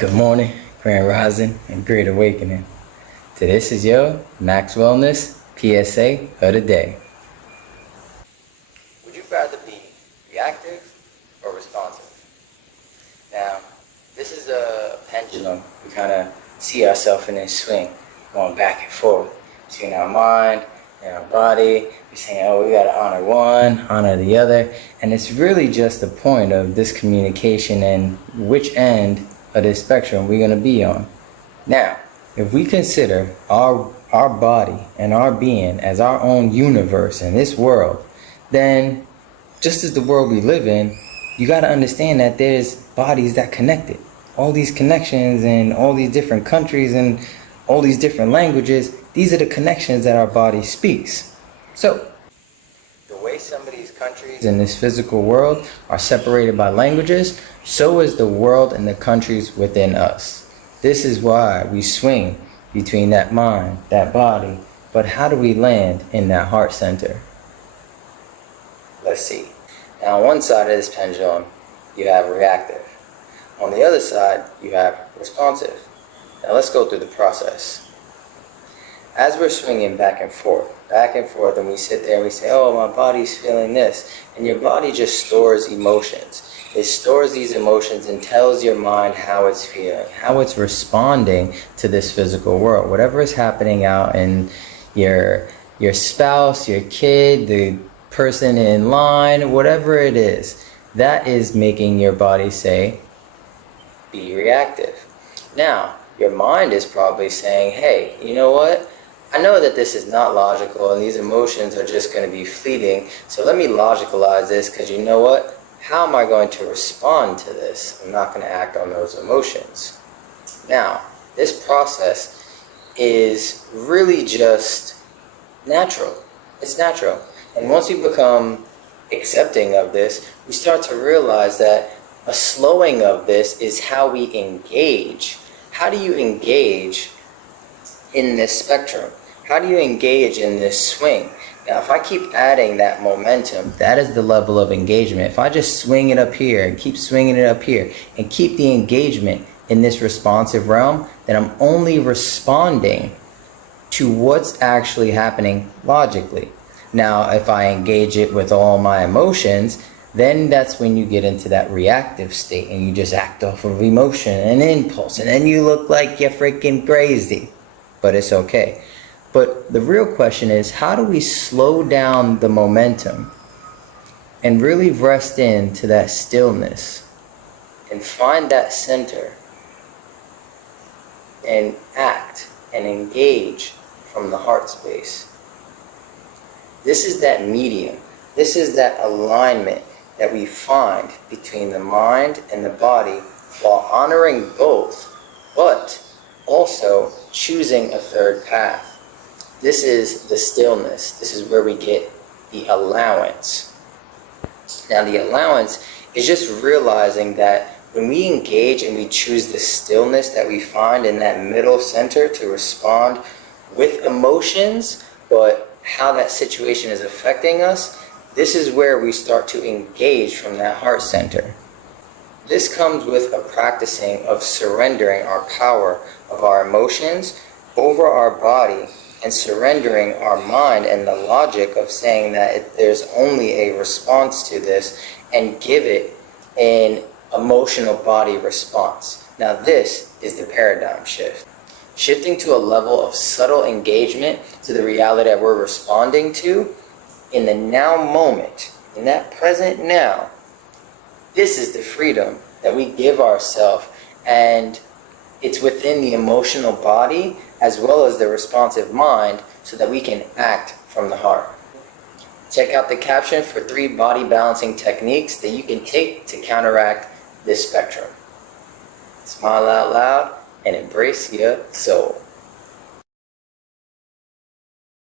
Good morning, Grand Rising, and Great Awakening. To this is your Maxwellness P.S.A. of the day. Would you rather be reactive or responsive? Now, this is a pendulum. We kind of see ourselves in this swing, going back and forth between our mind and our body. We're saying, oh, we got to honor one, honor the other. And it's really just the point of this communication and which end of this spectrum we're going to be on. Now, if we consider our body and our being as our own universe in this world, then just as the world we live in, you got to understand that there's bodies that connect it. All these connections and all these different countries and all these different languages, these are the connections that our body speaks. So, the way some of these countries in this physical world are separated by languages, so is the world and the countries within us. This is why we swing between that mind, that body, but how do we land in that heart center? Let's see. Now, on one side of this pendulum, you have reactive. On the other side, you have responsive. Now, let's go through the process. As we're swinging back and forth, and we sit there and we say, oh, my body's feeling this. And your body just stores emotions. It stores these emotions and tells your mind how it's feeling, how it's responding to this physical world. Whatever is happening out in your spouse, your kid, the person in line, whatever it is, that is making your body say, be reactive. Now, your mind is probably saying, hey, you know what? I know that this is not logical and these emotions are just going to be fleeting, so let me logicalize this, because you know what? How am I going to respond to this? I'm not going to act on those emotions. Now, this process is really just natural. It's natural. And once we become accepting of this, we start to realize that a slowing of this is how we engage. How do you engage in this spectrum? How do you engage in this swing? Now, if I keep adding that momentum, that is the level of engagement. If I just swing it up here and keep swinging it up here and keep the engagement in this responsive realm, then I'm only responding to what's actually happening logically. Now, if I engage it with all my emotions, then that's when you get into that reactive state and you just act off of emotion and impulse, and then you look like you're freaking crazy. But it's okay. But the real question is, how do we slow down the momentum and really rest into that stillness and find that center and act and engage from the heart space? This is that medium. This is that alignment that we find between the mind and the body while honoring both, but also choosing a third path. This is the stillness. This is where we get the allowance. Now, the allowance is just realizing that when we engage and we choose the stillness that we find in that middle center to respond with emotions, but how that situation is affecting us, this is where we start to engage from that heart center. This comes with a practicing of surrendering our power of our emotions over our body and surrendering our mind and the logic of saying that there's only a response to this, and give it an emotional body response. Now, this is the paradigm shift. Shifting to a level of subtle engagement to the reality that we're responding to in the now moment, in that present now. This is the freedom that we give ourselves, and it's within the emotional body as well as the responsive mind, so that we can act from the heart. Check out the caption for 3 body balancing techniques that you can take to counteract this spectrum. Smile out loud and embrace your soul.